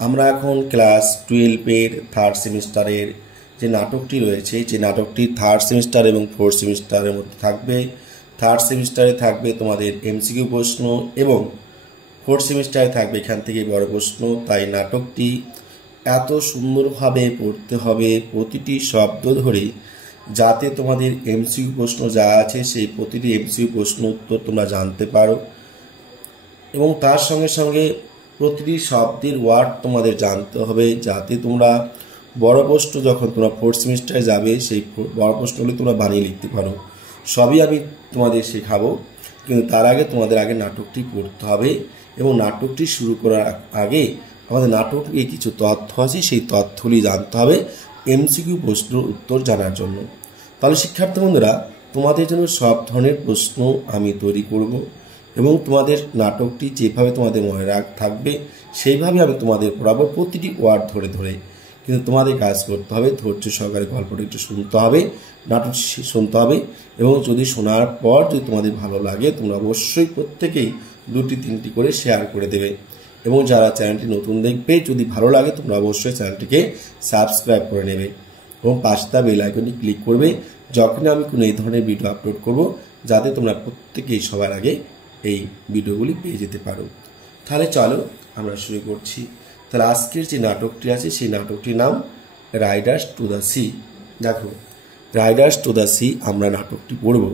আমরা এখন class 12-এর third সেমিস্টারের যে নাটকটি রয়েছে, যে নাটকটি থার্ড সেমিস্টার এবং ফোর্থ সেমিস্টারের মধ্যে থাকবে। থার্ড সেমিস্টারে থাকবে তোমাদের এমসিকিউ প্রশ্ন এবং ফোর্থ সেমিস্টারে থাকবে এখান থেকে বড় প্রশ্ন। তাই নাটকটি এত সুন্দরভাবে পড়তে হবে প্রতিটি শব্দ ধরে, যাতে তোমাদের এমসিকিউ প্রশ্ন যা আছে সেই প্রতিটি এমসিকিউ প্রশ্ন উত্তর তোমরা জানতে পারো এবং তার সঙ্গে সঙ্গে প্রতিটি শব্দের ওয়ার্ড তোমাদের জানতে হবে, যাতে তোমরা বড় প্রশ্ন যখন তোমরা ফোর্থ সেমিস্টারে যাবে সেই বড় প্রশ্নগুলি তোমরা বানিয়ে লিখতে পারো। সবই আমি তোমাদের শেখাবো, কিন্তু তার আগে তোমাদের আগে নাটকটি পড়তে হবে এবং নাটকটি শুরু করার আগে আমাদের নাটকে কিছু তথ্য আছে, সেই তথ্যগুলি জানতে হবে এমসিকিউ প্রশ্নের উত্তর জানার জন্য। তাহলে শিক্ষার্থী বন্ধুরা, তোমাদের জন্য সব ধরনের প্রশ্ন আমি তৈরি করব এবং তোমাদের নাটকটি যেভাবে তোমাদের মনে থাকবে সেইভাবে আমি তোমাদের পড়াবো প্রতিটি ওয়ার্ড ধরে ধরে। কিন্তু তোমাদের কাজ করতে হবে, ধৈর্য সহকারে গল্পটা একটু শুনতে হবে, নাটক শুনতে হবে এবং যদি শোনার পর যদি তোমাদের ভালো লাগে তোমরা অবশ্যই প্রত্যেকেই 2-3টি করে শেয়ার করে দেবে এবং যারা চ্যানেলটি নতুন দেখবে যদি ভালো লাগে তোমরা অবশ্যই চ্যানেলটিকে সাবস্ক্রাইব করে নেবে এবং পাশে বেল আইকনটি ক্লিক করবে যখনই আমি কোনো এই ধরনের ভিডিও আপলোড করব, যাতে তোমরা প্রত্যেকেই সবার আগে এই ভিডিওগুলি পেয়ে যেতে পারো। তাহলে চলো আমরা শুরু করছি। তাহলে আজকের যে নাটকটি আছে সেই নাটকটির নাম রাইডার্স টু দ্য সি। দেখো, রাইডার্স টু দ্য সি আমরা নাটকটি পড়ব।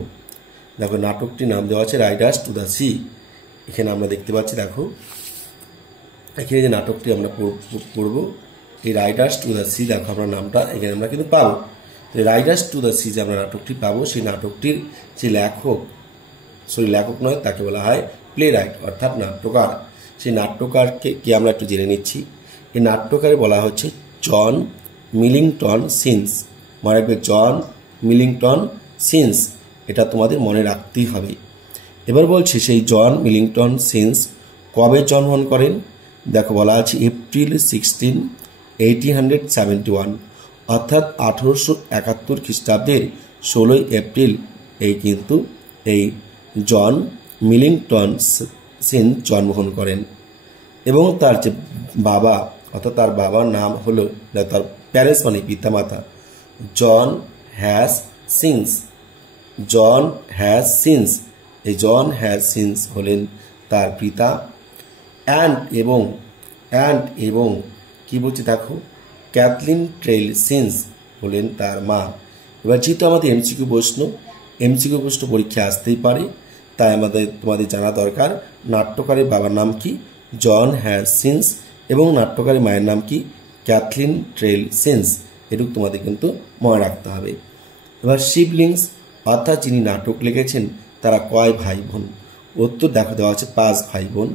দেখো, নাটকটির নাম দেওয়া আছে রাইডার্স টু দ্য সি। এখানে আমরা দেখতে পাচ্ছি, দেখো এখানে যে নাটকটি আমরা পড়ব এই রাইডার্স টু দ্য সি, দেখো আমরা নামটা এখানে আমরা কিন্তু পাবো। রাইডার্স টু দ্য সি যে আমরা নাটকটি পাবো, সেই নাটকটির যে লেখক নয়, তাকে বলা হয় প্লে রাইট অর্থাৎ নাট্যকার। সেই নাট্যকারকে কি আমরা একটু জেনে নিচ্ছি। এই নাট্যকারে বলা হচ্ছে জন মিলিংটন সিন্স। মনে রাখবে, জন মিলিংটন সিন্স, এটা তোমাদের মনে রাখতেই হবে। এবার বলছি সেই জন মিলিংটন সিন্স কবে জন্মগ্রহণ করেন। দেখো বলা আছে এপ্রিল 16, 1871 অর্থাৎ 1871 খ্রিস্টাব্দের 16 এপ্রিল কিন্তু এই জন মিলিংটন সিন্স জন্মগ্রহণ করেন এবং তার যে বাবা অর্থাৎ তার বাবার নাম হলো, তার প্যারেন্টস মানে পিতামাতা, John has sins. John has sins, এই জন হ্যাজ সিন্স হলেন তার পিতা। অ্যান্ড এবং কি বলছে দেখো, ক্যাথলিন ট্রেইল সিন্স হলেন তার মা। এবার যেহেতু আমাদের এমসিকিউ প্রশ্ন পরীক্ষা আসতেই পারে, তাই তোমাদের জানা দরকার নাট্যকারের বাবার নাম কি, জন হ্যাজ সিন্স, এবং নাট্যকারের মায়ের নাম কি, ক্যাথলিন ট্রেইল সিন্স। এটুকু তোমাদের কিন্তু মনে রাখতে হবে। এবার সিবলিংস অর্থাৎ যিনি নাটক লিখেছেন তারা কয় ভাই বোন। উত্তর দেখো দেওয়া আছে 5 ভাই বোন।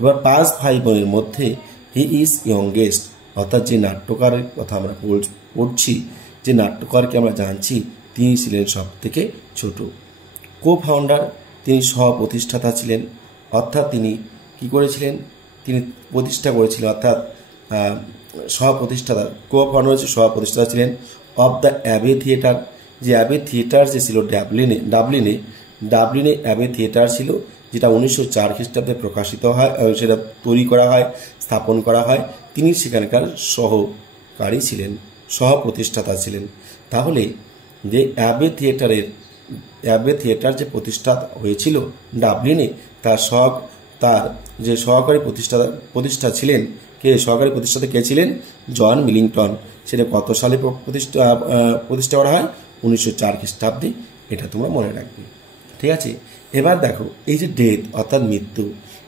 এবার 5 ভাই বোনের মধ্যে হি ইজ ইয়ংগেস্ট অর্থাৎ যে নাট্যকারের কথা আমরা পড়ছি, যে নাট্যকারকে আমরা জানছি তিনি ছিলেন সব থেকে ছোট। কো ফাউন্ডার, তিনি সহ-প্রতিষ্ঠাতা ছিলেন, অর্থাৎ তিনি কি করেছিলেন, তিনি প্রতিষ্ঠা করেছিলেন অর্থাৎ সহ-প্রতিষ্ঠাতা। কো ফাউন্ডার হচ্ছে সহ-প্রতিষ্ঠাতা ছিলেন অফ দ্য অ্যাবে থিয়েটার। যে অ্যাবে থিয়েটার যে ছিল ডাবলিনে অ্যাবে থিয়েটার ছিল, যেটা 1904 খ্রিস্টাব্দে প্রকাশিত হয়, সেটা তৈরি করা হয়, স্থাপন করা হয়। তিনি সেখানকার সহকারী ছিলেন, সহ-প্রতিষ্ঠাতা ছিলেন। তাহলে যে অ্যাবে থিয়েটার যে প্রতিষ্ঠা হয়েছিল ডাবলিনে, তার যে সহকারী প্রতিষ্ঠাতা ছিলেন সহকারী প্রতিষ্ঠাতা কে ছিলেন, জন মিলিংটন। সেটা কত সালে প্রতিষ্ঠা করা হয়, 1904 খ্রিস্টাব্দে। এটা তোমরা মনে রাখবে, ঠিক আছে। এবার দেখো এই যে ডেথ অর্থাৎ মৃত্যু,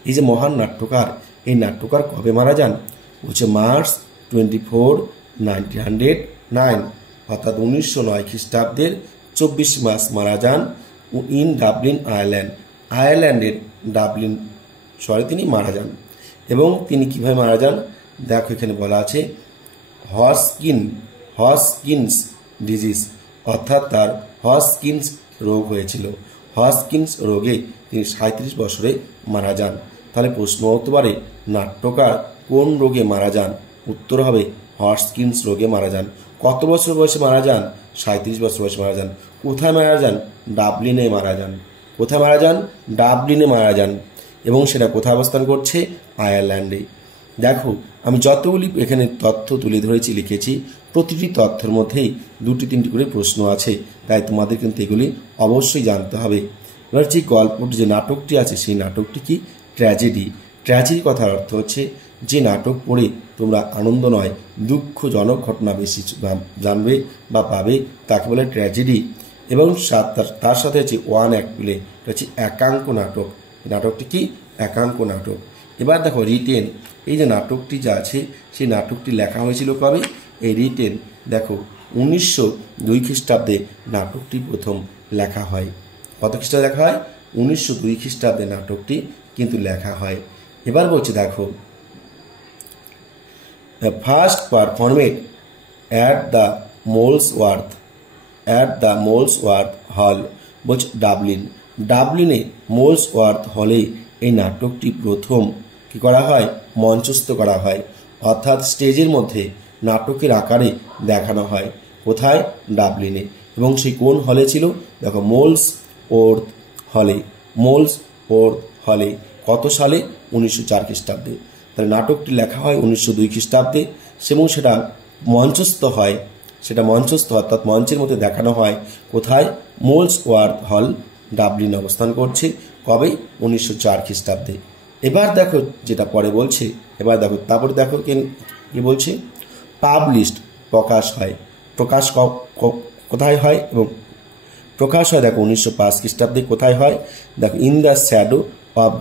এই যে মহান নাট্যকার, এই নাট্যকার কবে মারা যান, বলছে মার্চ 24, 1909 অর্থাৎ 1909 খ্রিস্টাব্দের 24 মার্চ মারা যান ইন ডাবলিন আয়ারল্যান্ডের তিনি মারা যান। এবং তিনি কিভাবে মারা যান, দেখো এখানে বলা আছে হজকিন্স ডিজিজ অর্থাৎ তার হজকিন্স রোগ হয়েছিল। হজকিন্স রোগে তিনি 37 বছরে মারা যান। তাহলে প্রশ্ন হতে পারে নাট্যকার কোন রোগে মারা যান, উত্তর হবে হজকিন্স রোগে মারা যান। কত বছর বয়সে মারা যান, 37 বছর বয়সে মারা যান। কোথায় মারা যান, ডাবলিনে মারা যান। কোথায় মারা যান, ডাবলিনে মারা যান। এবং সেটা কোথায় অবস্থান করছে, আয়ারল্যান্ডে। দেখো আমি যতগুলি এখানে তথ্য তুলে ধরেছি লিখেছি প্রতিটি তথ্যের মধ্যেই 2-3টি করে প্রশ্ন আছে, তাই তোমাদের কিন্তু এগুলি অবশ্যই জানতে হবে। এবার যে গল্পটি যে নাটকটি আছে সেই নাটকটি কি ট্র্যাজেডি। ট্র্যাজেডি কথার অর্থ হচ্ছে যে নাটক পড়ে তোমরা আনন্দ নয় দুঃখজনক ঘটনা বেশি জানবে বা পাবে তাকে বলে ট্র্যাজেডি। এবং তার সাথে হচ্ছে ওয়ান অ্যাক্ট প্লে, এটা হচ্ছে একাঙ্ক নাটক। নাটকটি কি একাঙ্ক নাটক। এবার দেখো রিটেন, এই যে নাটকটি যা আছে সেই নাটকটি লেখা হয়েছিল কবে? এই রিটেন দেখো 1902 খ্রিস্টাব্দে নাটকটি প্রথম লেখা হয়। কত খ্রিস্টাব্দে লেখা হয়? 1902 খ্রিস্টাব্দে নাটকটি কিন্তু লেখা হয়। এবার বলছে দেখো ফার্স্ট পারফর্মেড অ্যাট দ্য মোলসওয়ার্থ হল, বলছে ডাবলিনে মোলসওয়ার্থ হলে এই নাটকটি প্রথম কি করা হয়? মঞ্চস্থ করা হয়, অর্থাৎ স্টেজের মধ্যে নাটকের আকারে দেখানো হয়। কোথায়? ডাবলিনে। এবং সেই কোন হলে ছিল? দেখো মোলসওয়ার্থ হলে। কত সালে? 1904 খ্রিস্টাব্দে। তাহলে নাটকটি লেখা হয় 1902 খ্রিস্টাব্দে এবং সেটা মঞ্চস্থ হয়, অর্থাৎ মঞ্চের মধ্যে দেখানো হয় কোথায়? মোলসওয়ার্থ হল, ডাবলিন অবস্থান করছে। কবে? 1904 খ্রিস্টাব্দে। এবার দেখো যেটা পরে বলছে, তারপরে দেখো কি বলছে? পাবলিশড, প্রকাশ হয়। প্রকাশ কোথায় হয়? এবং প্রকাশ হয় দেখো 1905 খ্রিস্টাব্দে। কোথায় হয়? দেখো in the shadow of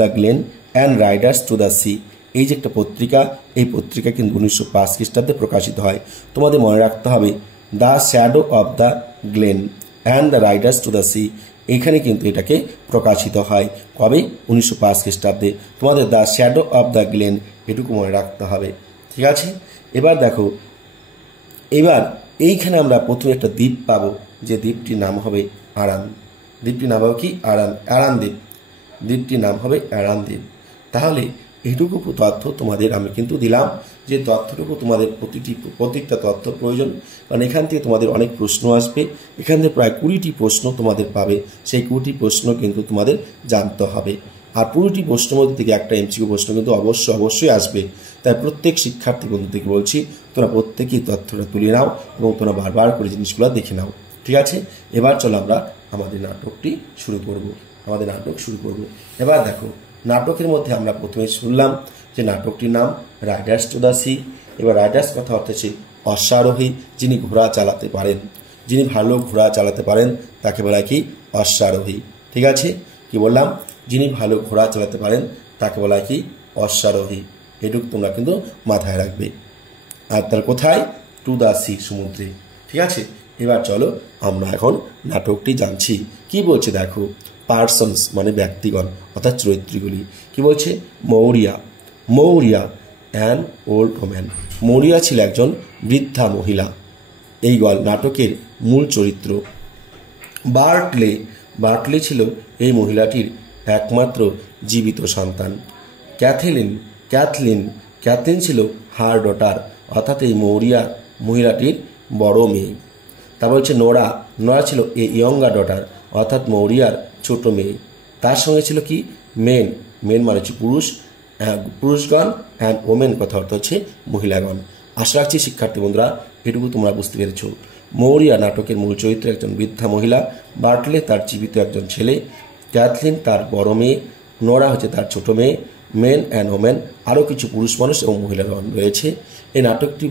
the Glenn and Riders to the sea. এই যে একটা পত্রিকা, এই পত্রিকা কিন্তু 1905 খ্রিস্টাব্দে প্রকাশিত হয়। তোমাদের মনে রাখতে হবে the shadow of the Glenn and the Riders to the sea, এইখানে কিন্তু এটাকে প্রকাশিত হয়। কবে? 1905 খ্রিস্টাব্দে। তোমাদের the shadow of the Glenn এটুকু মনে রাখতে হবে, ঠিক আছে? এবার দেখো, এবার এইখানে আমরা প্রথমে একটা দ্বীপ পাবো, যে দ্বীপটির নাম হবে আরান। দ্বীপটির নাম হবে কি? আরান দ্বীপ। দ্বীপটির নাম হবে আরান দ্বীপ। তাহলে এইটুকু তথ্য তোমাদের আমি কিন্তু দিলাম, যে তথ্যটুকু তোমাদের প্রত্যেকটা তথ্য প্রয়োজন, কারণ এখান থেকে তোমাদের অনেক প্রশ্ন আসবে। এখান থেকে প্রায় 20টি প্রশ্ন তোমাদের পাবে, সেই 20টি প্রশ্ন কিন্তু তোমাদের জানতে হবে। আর 20টি প্রশ্নের মধ্যে থেকে একটা এমসিকিউ প্রশ্ন কিন্তু অবশ্যই আসবে। তাই প্রত্যেক শিক্ষার্থী বন্ধু থেকে বলছি, তোমরা প্রত্যেকেই তথ্যটা তুলে নাও এবং তোমরা বারবার করে জিনিসগুলো দেখে নাও, ঠিক আছে? এবার চলো আমরা আমাদের নাটকটি শুরু করব। এবার দেখো নাটকের মধ্যে আমরা প্রথমে শুনলাম যে নাটকটির নাম রাইডার্স টু দ্য সি। এবার রাইডার্স কথা অর্থ হচ্ছে অশ্বারোহী, যিনি ঘোড়া চালাতে পারেন, যিনি ভালো ঘোড়া চালাতে পারেন তাকে বলা হয় কি? অশ্বারোহী, ঠিক আছে? কি বললাম? যিনি ভালো ঘোড়া চালাতে পারেন তাকে বলা হয় কি? অশ্বারোহী। এটুকু তোমরা কিন্তু মাথায় রাখবে। আর তার কোথায়? টু দ্য সি, সমুদ্রে, ঠিক আছে? এবার চলো আমরা এখন নাটকটি জানছি। কি বলছে দেখো, পার্সনস মানে ব্যক্তিগণ অর্থাৎ চরিত্রগুলি। কি বলছে? Maurya an old woman. Maurya ছিল একজন বৃদ্ধা মহিলা। এই নাটকের মূল চরিত্র। বার্টলে ছিল এই মহিলাটির একমাত্র জীবিত সন্তান। ক্যাথলিন ছিল হার ডটার, অর্থাৎ এই মহিলাটির বড় মেয়ে। তারপর হচ্ছে নোরা ছিল এ ইয়ঙ্গার ডটার, অর্থাৎ মৌরিয়ার ছোট মেয়ে। তার সঙ্গে ছিল কি? মেন মানে হচ্ছে পুরুষগণ, অ্যান্ড ওমেন কথা অর্থ হচ্ছে মহিলাগণ। আশা রাখছি শিক্ষার্থী বন্ধুরা এটুকু তোমরা বুঝতে পেরেছ। মৌরিয়া নাটকের মূল চরিত্র একজন বৃদ্ধা মহিলা, বার্টলে তার জীবিত একজন ছেলে, ক্যাথলিন তার বড় মেয়ে, নোরা হচ্ছে তার ছোট মেয়ে, মেন অ্যান্ড ওমেন আরও কিছু পুরুষ মানুষ এবং মহিলাগণ রয়েছে। এই নাটকটি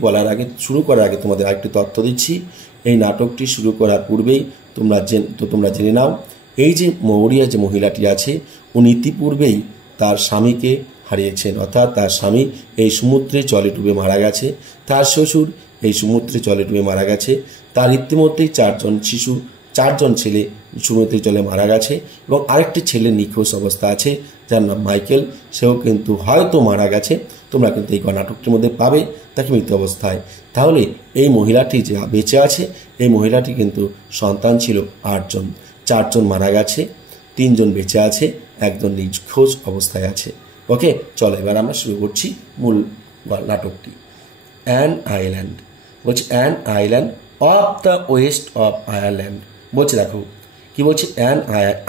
শুরু করার আগে তোমাদের আরেকটি তথ্য দিচ্ছি। এই নাটকটি শুরু করার পূর্বেই তোমরা জেনে নাও, এই যে মৌরিয়া যে মহিলাটি আছে উনি ইতিপূর্বেই তার স্বামীকে হারিয়েছেন, অর্থাৎ তার স্বামী এই সমুদ্রে জলে ডুবে মারা গেছে, তার শ্বশুর এই সমুদ্রে জলে ডুবে মারা গেছে, তার ইতিমধ্যেই চারজন ছেলে সমুদ্রে জলে মারা গেছে এবং আরেকটি ছেলে নিখোঁজ অবস্থা আছে যার নাম মাইকেল, সেও কিন্তু হয়তো মারা গেছে। তোমরা কিন্তু এই নাটকটির মধ্যে পাবে তাকে মৃত অবস্থায়। তাহলে এই মহিলাটি যে বেঁচে আছে, এই মহিলাটি কিন্তু সন্তান ছিল 8জন, 4জন মারা গেছে, 3জন বেঁচে আছে, 1জন নিখোঁজ অবস্থায় আছে। ওকে, চলো এবার আমরা শুরু করছি মূল নাটকটি। অ্যান আইল্যান্ড, বলছে an island of the west of Ireland. বলছে দেখো কি বলছে, অ্যান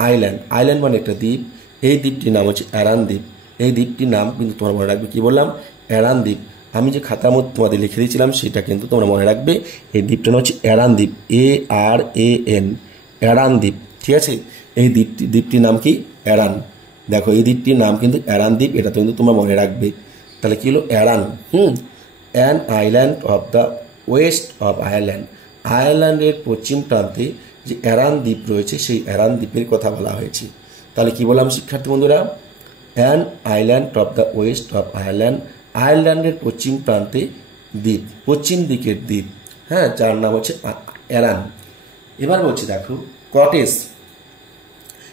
আইল্যান্ড মানে একটা দ্বীপ, এই দ্বীপটির নাম হচ্ছে আরান দ্বীপ। এই দ্বীপটির নাম কিন্তু তোমরা মনে রাখবে, কি বললাম, অ্যারান দ্বীপ। আমি যে খাতার মধ্যে তোমাদের লিখে দিয়েছিলাম সেটা কিন্তু তোমরা মনে রাখবে। এই দ্বীপটার নাম হচ্ছে অ্যারান দ্বীপ, ARAN, অ্যারান দ্বীপ। ঠিক আছে, এই দ্বীপটির নাম কি, অ্যারান। দেখো এই দ্বীপটির নাম কিন্তু অ্যারান দ্বীপ, এটা কিন্তু তোমরা মনে রাখবে। তাহলে কি হলো, Aran. An island of the west of Ireland, আয়ারল্যান্ডের পশ্চিম প্রান্তে যে অ্যারান দ্বীপ রয়েছে সেই অ্যারান দ্বীপের কথা বলা হয়েছে। তাহলে কি বললাম শিক্ষার্থী বন্ধুরা, an island of the west of Ireland, আয়ারল্যান্ডের পশ্চিম প্রান্তে দ্বীপ, পশ্চিম দিকের দ্বীপ, হ্যাঁ, যার নাম হচ্ছে অ্যারান। এবার বলছে দেখো কটেজ,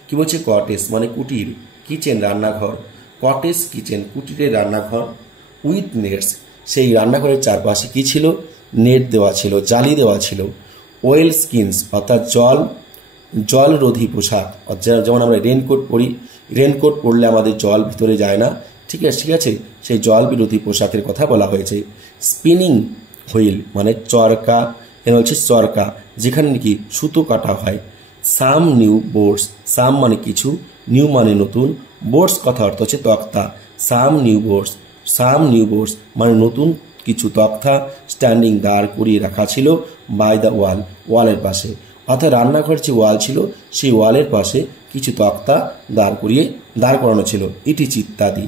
কি বলছে, কটেজ মানে কুটির, কিচেন রান্নাঘর, কটেজ কিচেন কুটিরের রান্নাঘর, উইথ নেটস, সেই রান্নাঘরের চারপাশে কি ছিল, নেট দেওয়া ছিল, জালি দেওয়া ছিল, ওয়েল স্কিনস অর্থাৎ জলরোধী পোশাক, যেমন আমরা রেনকোট পরি, রেনকোট পরলে আমাদের জল ভিতরে যায় না, ঠিক আছে, সেই জল বিরোধী পোশাকের কথা বলা হয়েছে। স্পিনিং হুইল মানে চরকা, এখানে হচ্ছে চরকা, যেখানে নাকি সুতো কাটা হয়। সাম নিউ বোর্ডস, সাম মানে কিছু, নিউ মানে নতুন, বোর্ডস কথা অর্থ হচ্ছে তক্তা। সাম নিউ বোর্ডস মানে নতুন কিছু তক্তা, স্ট্যান্ডিং দাঁড় করিয়ে রাখা ছিল, বাই দ্য ওয়ালের পাশে, অর্থাৎ রান্নাঘর যে ওয়াল ছিল সেই ওয়ালের পাশে কিছু তক্তা দাঁড় করানো ছিল। ইটি ইত্যাদি।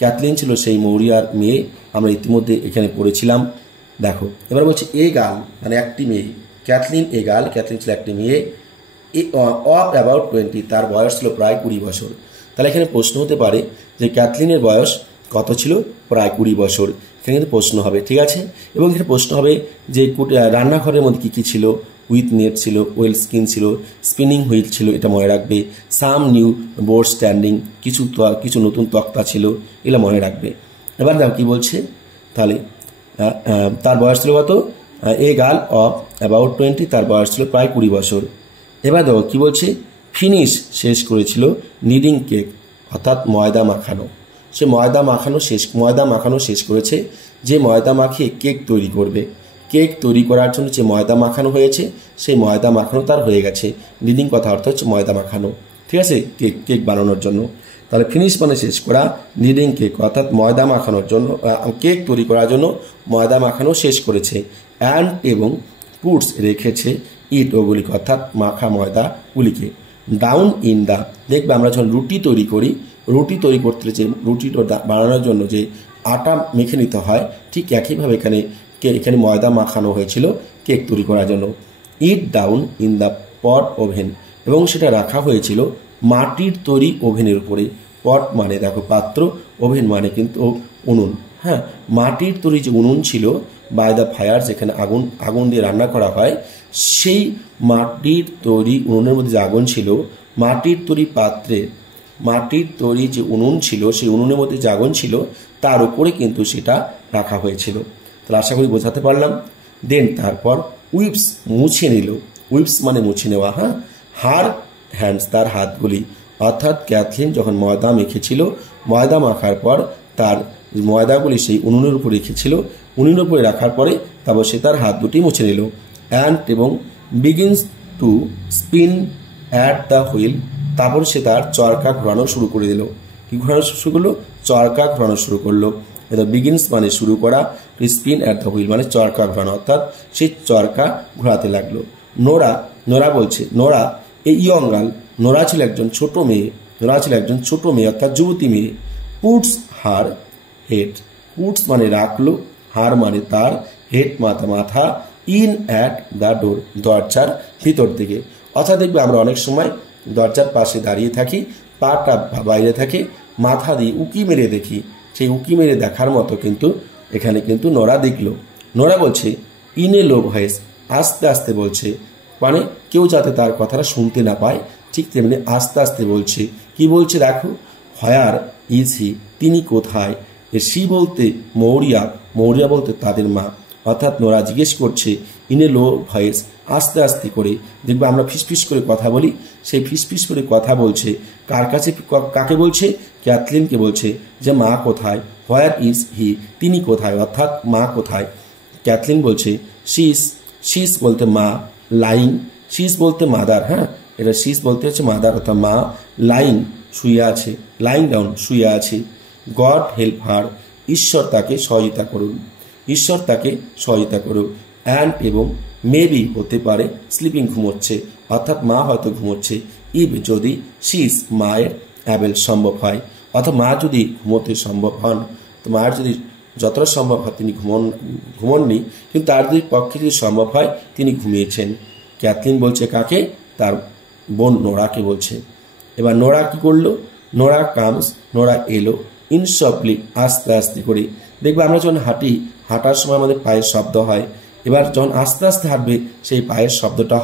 ক্যাথলিন ছিল সেই মৌরিয়ার মেয়ে, আমরা ইতিমধ্যে এখানে পড়েছিলাম। দেখো এবার বলছে এ গার্ল মানে একটি মেয়ে, ক্যাথলিন ছিল একটি মেয়ে, অফ অ্যাবাউট 20, তার বয়স ছিল প্রায় 20 বছর। তাহলে এখানে প্রশ্ন হতে পারে যে ক্যাথলিনের বয়স কত ছিল, প্রায় 20 বছর, এখানে কিন্তু প্রশ্ন হবে, ঠিক আছে। এবং এখানে প্রশ্ন হবে যে রান্নাঘরের মধ্যে কী কী ছিল, উইথ নেট ছিল, ওয়েল স্কিন ছিল, স্পিনিং হুইল ছিল, এটা মনে রাখবে। সাম নিউ বোর্ড স্ট্যান্ডিং, কিছু নতুন তক্তা ছিল, এগুলো মনে রাখবে। এবার দেখো কী বলছে, তাহলে তার বয়স ছিল কত, এ গার্ল অফ অ্যাবাউট 20, তার বয়স ছিল প্রায় 20 বছর। এবার দেখো কী বলছে, ফিনিশ শেষ করেছিল, নিডিং কেক অর্থাৎ ময়দা মাখানো, সে ময়দা মাখানো শেষ করেছে, যে ময়দা মাখিয়ে কেক তৈরি করবে, কেক তৈরি করার জন্য যে ময়দা মাখানো হয়েছে সেই ময়দা মাখানো তার হয়ে গেছে। নিডিং কথা অর্থ হচ্ছে ময়দা মাখানো, ঠিক আছে, কেক বানানোর জন্য। তাহলে ফিনিশ মানে শেষ করা, নিডিং কেক অর্থাৎ ময়দা মাখানোর জন্য, কেক তৈরি করার জন্য ময়দা মাখানো শেষ করেছে। অ্যান্ড এবং পুটস রেখেছে ইট ওগুলিকে অর্থাৎ মাখা ময়দাগুলিকে। ডাউন ইন দা, দেখবে আমরা যখন রুটি তৈরি করতে যে রুটিটা বানানোর জন্য যে আটা মেখে নিতে হয়, ঠিক একইভাবে এখানে ময়দা মাখানো হয়েছিল কেক তৈরি করার জন্য। It down in the pot oven, এবং সেটা রাখা হয়েছিল মাটির তৈরি ওভেনের উপরে। পট মানে দেখো পাত্র, ওভেন মানে কিন্তু উনুন, হ্যাঁ, মাটির তৈরি যে উনুন ছিল, বাই দ্য ফায়ার, যেখানে আগুন দিয়ে রান্না করা হয়, সেই মাটির তৈরি উনুনের মধ্যে যে আগুন ছিল, মাটির তৈরি যে উনুন ছিল সেই উনুনের মধ্যে যে আগুন ছিল তার উপরে কিন্তু সেটা রাখা হয়েছিল। তাহলে আশা করি বোঝাতে পারলাম। দেন তারপর উইপস মুছে নিল, উইপস মানে মুছে নেওয়া, হ্যাঁ, হার হ্যান্ডস তার হাতগুলি, অর্থাৎ ক্যাথলিন যখন ময়দা মেখেছিল, ময়দা মাখার পর তার ময়দাগুলি সেই উনুনের উপর রেখেছিল, উনুনের উপরে রাখার পরে তারপর সে তার হাত দুটি মুছে নিল। অ্যান্ড এবং begins two spin at the wheel, তারপর সে তার চরকা ঘোরানো শুরু করে দিল। কি ঘোরানো শুরু করলো, চরকা ঘোরানো শুরু করলো। এটা বিগিনস মানে শুরু করা, স্পিন অ্যাট দ্য হুইল মানে চরকা ঘোরানো, অর্থাৎ সে চরকা ঘোরাতে লাগলো। নোরা বলছে, নোরা এই ইয়ং গার্ল, নোরা ছিল একজন ছোট মেয়ে অর্থাৎ যুবতী মেয়ে। পুটস হার হেড, পুটস মানে রাখলো, হার মানে তার, হেড মাথা, ইন অ্যাট দ্য ডোর দরজার ভিতর দিকে। অর্থাৎ দেখবে আমরা অনেক সময় দরজার পাশে দাঁড়িয়ে থাকি, পাটা বাইরে থাকে, মাথা দিয়ে উকি মেরে দেখি, সেই উকি মেরে দেখার মতো কিন্তু এখানে কিন্তু নোরা দেখলো। নোরা বলছে ইন এ লো ভয়েস, আস্তে আস্তে বলছে, মানে কেউ যাতে তার কথাটা শুনতে না পায়, ঠিক তেমনি আস্তে আস্তে বলছে। কি বলছে দেখো, হোয়ার ইজ হি, তিনি কোথায়। সি বলতে মৌরিয়া বলতে তাদের মা, অর্থাৎ নোরা জিজ্ঞেস করছে ইন এ লো ভয়েস, আস্তে আস্তে করে। দেখবে আমরা ফিসফিস করে কথা বলি, সেই ফিসফিস করে কথা বলছে কার কাছে, কাকে বলছে, ক্যাথলিনকে বলছে যে মা কোথায়। হোয়ার ইজ হি, তিনি কোথায়, অর্থাৎ মা কোথায়। ক্যাথলিন বলছে শিস বলতে মা, লাইং, শিস বলতে মাদার, হ্যাঁ, এটা শিস বলতে হচ্ছে মাদার অর্থাৎ মা, লাইং শুয়ে আছে, লাইং ডাউন শুয়ে আছে। গড হেল্প হার, ঈশ্বর তাকে সহায়তা করুন, ঈশ্বর তাকে সহায়তা করুন। অ্যান্ড এবং মেবি হতে পারে স্লিপিং ঘুমোচ্ছে, অর্থাৎ মা হয়তো ঘুমোচ্ছে। ইফ যদি শিস মায়ের অ্যাবেল সম্ভব হয়, অর্থাৎ মা যদি ঘুমোতে সম্ভব হন, তো মায়ের যদি যতটা সম্ভব হয় তিনি ঘুমননি, কিন্তু তার যদি পক্ষে যদি সম্ভব হয় তিনি ঘুমিয়েছেন। ক্যাথলিন বলছে কাকে? তার বোন নোরাকে বলছে। এবার নোরা কি করলো? নোরা কামস, নোরা এলো, ইনসফটলি আস্তে আস্তে করে। দেখবে আমরা যখন হাঁটার সময় আমাদের পায়ের শব্দ হয়, এবার যখন আস্তে আস্তে হাঁটবে সেই পায়ের শব্দটা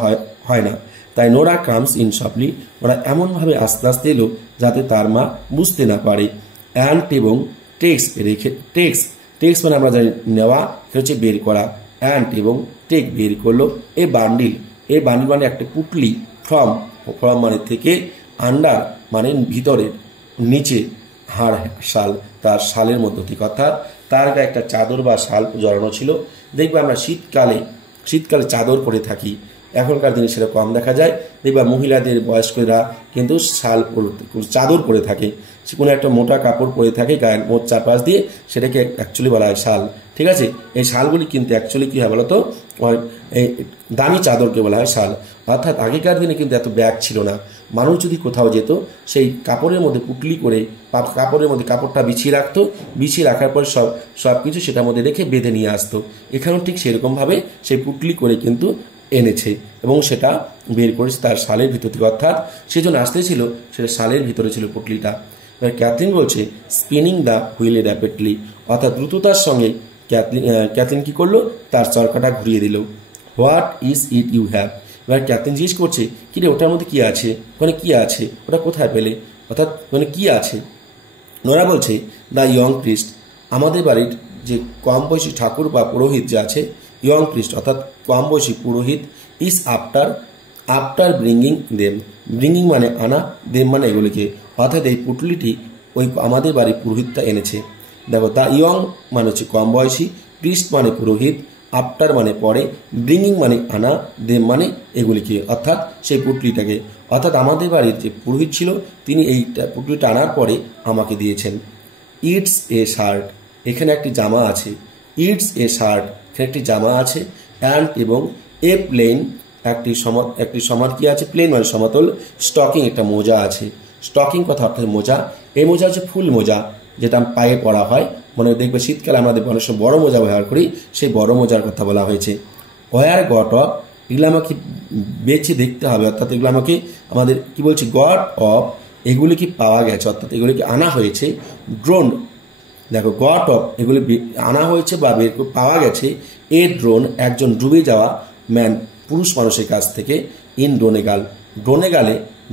হয় না। তাই নোরা কামস ইনসফটলি, ওরা এমনভাবে আস্তে আস্তে এলো যাতে তার মা বুঝতে না পারে। অ্যান্ড এবং টেক্স মানে আমরা জানি নেওয়া, হচ্ছে বের করা। অ্যান্ড এবং টেক বের করলো এ বান্ডিল মানে একটা পুটলি, ফ্রম মানে থেকে, আন্ডার মানে ভিতরের, নিচে, হাড় শাল তার শালের মধ্য থেকে, অর্থাৎ তার গায়ে একটা চাদর বা শাল জড়ানো ছিল। দেখবে আমরা শীতকালে চাদর পরে থাকি, এখনকার দিনে সেটা কম দেখা যায়। দেখবা মহিলাদের, বয়স্করা কিন্তু চাদর পরে থাকে, সে কোনো একটা মোটা কাপড় পরে থাকে গায়ের মোট চারপাশ দিয়ে, সেটাকে অ্যাকচুয়ালি বলা হয় শাল। ঠিক আছে, এই শালগুলি কিন্তু অ্যাকচুয়ালি কী হয় বলতো, এই দামি চাদরকে বলা হয় শাল। অর্থাৎ আগেকার দিনে কিন্তু এত ব্যাগ ছিল না, মানুষ যদি কোথাও যেত সেই কাপড়ের মধ্যে পুটলি করে কাপড়ের মধ্যে কাপড়টা বিছিয়ে রাখতো, বিছিয়ে রাখার পর সব কিছু সেটার মধ্যে রেখে বেঁধে নিয়ে আসতো। এখানেও ঠিক সেরকমভাবে সেই পুটলি করে কিন্তু এনেছে এবং সেটা বের করেছে তার শালের ভিতর থেকে, অর্থাৎ সে যখন আসতেছিল সেটা শালের ভিতরে ছিল পুটলিটা। এবার ক্যাথলিন বলছে স্পিনিং দ্য হুইল র্যাপিডলি, অর্থাৎ দ্রুততার সঙ্গে ক্যাথলিন কি করলো? তার চরকাটা ঘুরিয়ে দিল। What is it you have? এবার ক্যাথলিন জিজ্ঞেস করছে কি রে, ওটার মধ্যে কি আছে, ওখানে কি আছে, ওটা কোথায় পেলে, অর্থাৎ ওখানে কি আছে? নোরা বলছে দ্য ইয়ং প্রিস্ট, আমাদের বাড়ির যে কম বয়সী ঠাকুর বা পুরোহিত যে আছে, ইয়ং প্রিস্ট অর্থাৎ কম বয়সী পুরোহিত, ইজ আফটার ব্রিঙ্গিং মানে আনা, দেম মানে এগুলিকে, অর্থাৎ এই পুটলিটি ওই আমাদের বাড়ির পুরোহিতটা এনেছে। দেখো, দ্য ইয়ং মানে হচ্ছে কম বয়সী, প্রিস্ট মানে পুরোহিত, আফটার মানে পরে, ব্রিঙ্গিং মানে আনা, দেম মানে এগুলিকে, অর্থাৎ সেই পুটলিটাকে, অর্থাৎ আমাদের বাড়ির যে পুরোহিত ছিল তিনি এই পুটলিটা আনার পরে আমাকে দিয়েছেন। ইটস এ শার্ট, এখানে একটি জামা আছে। ইটস এ শার্ট, এখানে একটি জামা আছে। অ্যান্ড এবং এ প্লেন, একটি সমান কি আছে? প্লেন মানে সমতল। স্টকিং, একটা মোজা আছে। স্টকিং কথা অর্থাৎ মোজা। এই মোজা হচ্ছে ফুল মোজা, যেটা পায়ে পরা হয়। মনে দেখবে শীতকালে আমাদের অনেক সময় বড় মোজা ব্যবহার করি, সেই বড় মোজার কথা বলা হয়েছে। ওয়ার গট অফ, এগুলো আমাকে বেছে দেখতে হবে, অর্থাৎ এগুলো আমাকে আমাদের কি বলছি, গট অফ, এগুলি কি পাওয়া গেছে, অর্থাৎ এগুলিকে আনা হয়েছে। ড্রোন, দেখো গট অফ এগুলি আনা হয়েছে বা পাওয়া গেছে। এ ড্রোন, একজন ডুবে যাওয়া ম্যান, পুরুষ মানুষের কাছ থেকে। ইন ডোনেগাল,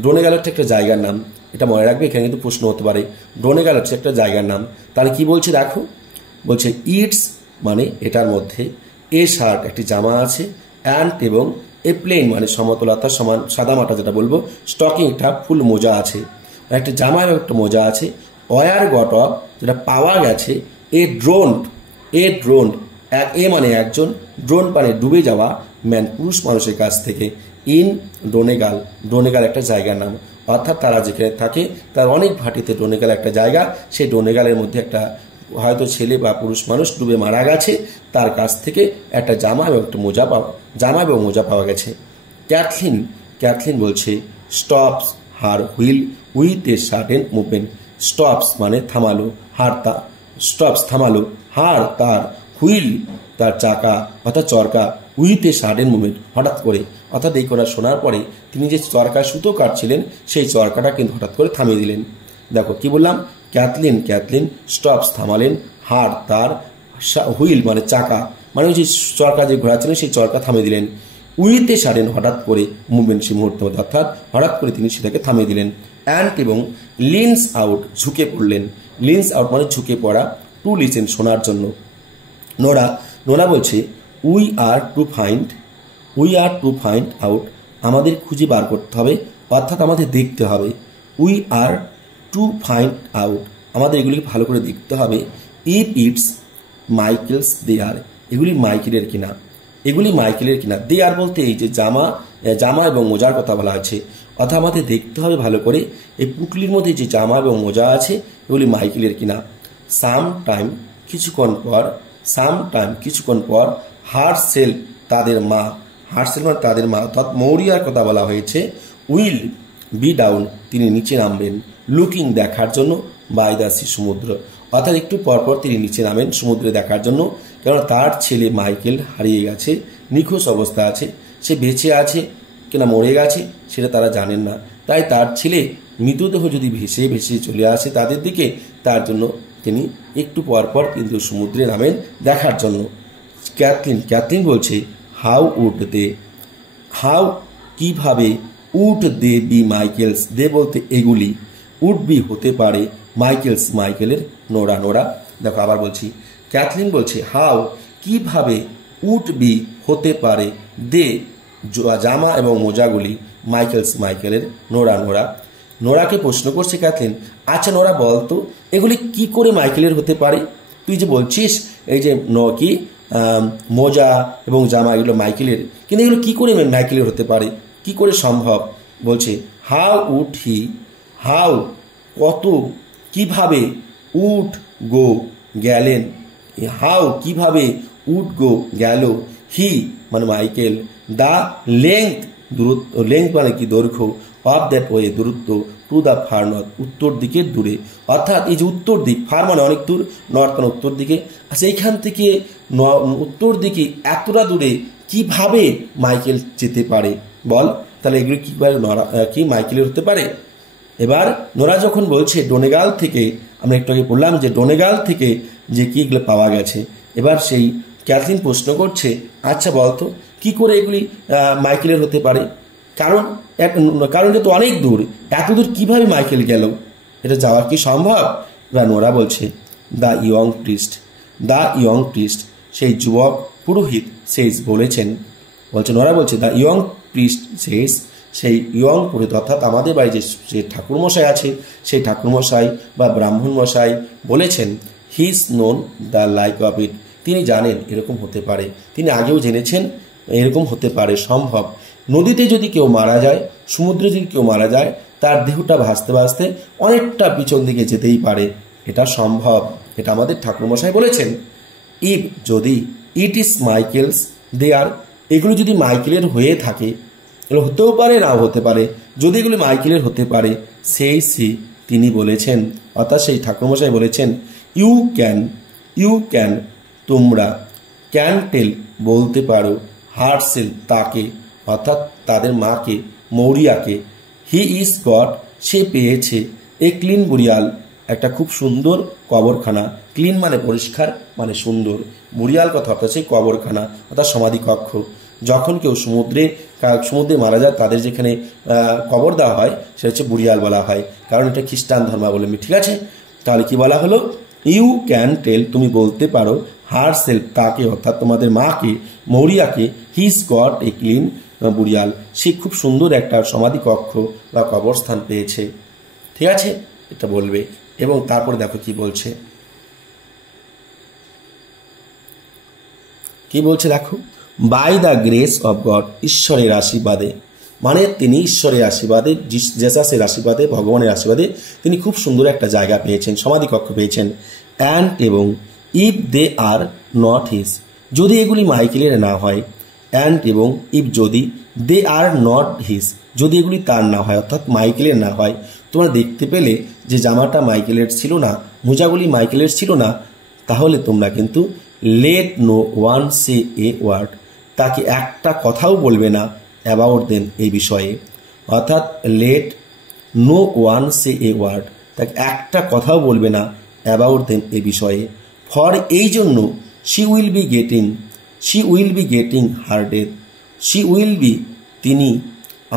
ডোনেগাল হচ্ছে একটা জায়গার নাম, এটা মনে রাখবে, এখানে কিন্তু প্রশ্ন হতে পারে। ডোনেগাল হচ্ছে একটা জায়গার নাম। তাহলে কি বলছে দেখো, বলছে ইটস মানে এটার মধ্যে, এ শার্ট একটি জামা আছে, অ্যান্ড এবং এ প্লেন মানে সমতলতা সমান সাদা মাটা যেটা বলবো, স্টকিং একটা ফুল মোজা আছে, একটা জামা এবং একটা মোজা আছে। ওয়ার গট অফ যেটা পাওয়া গেছে। এ ড্রোন এ মানে একজন, ড্রোন মানে ডুবে যাওয়া ম্যান পুরুষ মানুষের কাছ থেকে। ইন ডোনেগাল একটা জায়গার নাম, অর্থাৎ তারা যেখানে থাকে তার অনেক ভাটিতে ডোনেগাল একটা জায়গা, সেই ডোনেগালের মধ্যে একটা হয়তো ছেলে বা পুরুষ মানুষ ডুবে মারা গেছে, তার কাছ থেকে একটা জামা এবং একটা মোজা পাওয়া গেছে। ক্যাথলিন বলছে stops her wheel with a certain movement. Stops মানে থামালো, থামালো, হার তার, হুইল তার চাকা অর্থাৎ চরকা, উইথ এ সাডেন মুভমেন্ট হঠাৎ করে, অর্থাৎ এই কথা শোনার পরে তিনি যে চরকায় সুতো কাটছিলেন সেই চরকাটা কিন্তু হঠাৎ করে থামিয়ে দিলেন। দেখো কি বললাম, ক্যাথলিন স্টপস থামালেন, হার তার, হুইল মানে চাকা মানে ওই যে চরকা যে ঘোরাচ্ছিলেন সেই চরকা থামিয়ে দিলেন। উইথ এ সাডেন হঠাৎ করে মুভমেন্ট, সেই মুহূর্তের মধ্যে, অর্থাৎ হঠাৎ করে তিনি সেটাকে থামিয়ে দিলেন। অ্যান্ড এবং লিন্স আউট ঝুঁকে পড়লেন। লিন্স আউট মানে ঝুঁকে পড়া, টু লিসেন শোনার জন্য। নোরা বলছে we are to find out, আমাদের খুঁজে বার করতে হবে, অর্থাৎ আমাদের দেখতে হবে। We are to find out, আমাদের এগুলিকে ভালো করে দেখতে হবে। ইফ ইটস মাইকেলস দেয়ার, এগুলি মাইকেলের কিনা। দে আর বলতে এই যে জামা এবং মোজার কথা বলা আছে। অর্থাৎ আমাদের দেখতে হবে ভালো করে এই পুটলির মধ্যে যে জামা এবং মোজা আছে এগুলি মাইকেলের কিনা। সাম কিছুক্ষণ পর হারসেলফ তাদের মা, হারসেলফ মানে তাদের মা অর্থাৎ মৌরিয়ার কথা বলা হয়েছে, উইল বি ডাউন তিনি নিচে নামবেন, লুকিং দেখার জন্য, বাই দ্য সি সমুদ্র অর্থাৎ একটু পরপর তিনি নিচে নামেন সমুদ্রে দেখার জন্য, কেননা তার ছেলে মাইকেল হারিয়ে গেছে, নিখোঁজ অবস্থা আছে, সে বেঁচে আছে কিনা মরে গেছে সেটা তারা জানেন না, তাই তার ছেলে মৃতদেহ যদি ভেসে ভেসে চলে আসে তাদের দিকে, তার জন্য তিনি একটু পরপর কিন্তু সমুদ্রে নামেন দেখার জন্য। ক্যাথলিন বলছে হাউ কিভাবে উড দে বি মাইকেলস, দে বলতে এগুলি, উড বি হতে পারে মাইকেলের নোরা। দেখো আবার বলছি, ক্যাথলিন বলছে হাউ কিভাবে, উড বি হতে পারে, দে জামা এবং মোজাগুলি, মাইকেলের নোরাকে প্রশ্ন করছে ক্যাথলিন, আচ্ছা নোরা বলতো এগুলি কি করে মাইকেলের হতে পারে? তুই যে বলছিস এই যে মোজা এবং জামা এগুলো মাইকেলের, কিন্তু এগুলো কি করে মাইকেলের হতে পারে, কি করে সম্ভব? বলছে হাউ কত, কিভাবে, উড গো গেলেন, হাউ কিভাবে, উড গো গেল, হি মানে মাইকেল, দ্য লেংথ মানে কি দৈর্ঘ্য, অফ দ্যাট ওয়ে দূরত্ব, টু দ্য ফার নর্থ উত্তর দিকের দূরে, অর্থাৎ এই যে উত্তর দিক, ফার মানে অনেক দূর, নর্থ মানে উত্তর দিকে, আচ্ছা এইখান থেকে উত্তর দিকে এতটা দূরে কিভাবে মাইকেল যেতে পারে বল? তাহলে এগুলো কিভাবে কি মাইকেলের হতে পারে? এবার নোরা যখন বলছে ডোনেগাল থেকে, আমরা একটু আগে বললাম যে ডোনেগাল থেকে যে কি এগুলো পাওয়া গেছে, এবার সেই ক্যাথলিন প্রশ্ন করছে আচ্ছা বলতো কি করে এগুলি মাইকেলের হতে পারে, কারণ এটা তো অনেক দূর, এত দূর কিভাবে মাইকেল গেল, এটা যাওয়া কি সম্ভব? এবার নোরা বলছে দ্য ইয়ং প্রিস্ট সেই যুবক পুরোহিত সেইস বলছে নোরা বলছে দ্য ইয়ং প্রিস্ট সেইস সেই ইয়ং পুরোহিত অর্থাৎ আমাদের বাড়ি যে ঠাকুরমশাই আছে সেই ঠাকুরমশাই বা ব্রাহ্মণ মশাই বলেছেন, he is known the like of it তিনি জানেন এরকম হতে পারে, তিনি আগেও জেনেছেন এরকম হতে পারে সম্ভব। নদীতে যদি কেউ মারা যায়, সমুদ্রে যদি কেউ মারা যায়, তার দেহটা ভাসতে ভাসতে অনেকটা পিছন দিকে যেতেই পারে, এটা সম্ভব, এটা আমাদের ঠাকুরমশাই বলেছেন। ইফ যদি, ইট ইজ মাইকেলস দে আর এগুলো যদি মাইকেলের হয়ে থাকে, এগুলো হতেও পারে নাও হতে পারে, যদি এগুলো মাইকেলের হতে পারে সি তিনি বলেছেন, অর্থাৎ সেই ঠাকুরমশাই বলেছেন, ইউ ক্যান তোমরা, ক্যান টেল বলতে পারো, হারসেল তাকে অর্থাৎ তাদের মাকে, মৌরিয়াকে, হি ইজ গট সে পেয়েছে, এ ক্লিন বুরিয়াল একটা খুব সুন্দর কবরখানা, ক্লিন মানে পরিষ্কার মানে সুন্দর, বুরিয়াল কথা অর্থাৎ সেই কবরখানা অর্থাৎ সমাধি কক্ষ। যখন কেউ সমুদ্রে মারা যায় তাদের যেখানে কবর দেওয়া হয় সেটা হচ্ছে বুরিয়াল বলা হয়, কারণ এটা খ্রিস্টান ধর্মাবলম্বী। ঠিক আছে, তাহলে কি বলা হলো? ইউ ক্যান টেল তুমি বলতে পারো, হার সেলফ তাকে অর্থাৎ তোমাদের মাকে, মৌরিয়াকে, he's got a clean burial সে খুব সুন্দর একটা সমাধি কক্ষ বা কবরস্থান পেয়েছে। ঠিক আছে, এটা বলবে এবং তারপরে দেখো কি বলছে, দেখো, by the grace of God ঈশ্বরের আশীর্বাদে, মানে তিনি ঈশ্বরের আশীর্বাদে, জেসাসের আশীর্বাদে, ভগবানের আশীর্বাদে তিনি খুব সুন্দর একটা জায়গা পেয়েছেন, সমাধি কক্ষ পেয়েছেন। অ্যান্ড এবং if they are not his যদি এগুলি মাইকেলের না হয়, অ্যান্ড এবং ইফ যদি দে আর নট হিজ যদি এগুলি তার না হয় অর্থাৎ মাইকেলের না হয়, তোমরা দেখতে পেলে যে জামাটা মাইকেলের ছিল না, মোজাগুলি মাইকেলের ছিল না, তাহলে তোমরা কিন্তু let no one say a word তাকে একটা কথাও বলবে না অ্যাবাউট দেন এই বিষয়ে, অর্থাৎ let no one say a word তাকে একটা কথাও বলবে না অ্যাবাউট দেন এই বিষয়ে, ফর এই জন্য she will be getting her death, she will be তিনি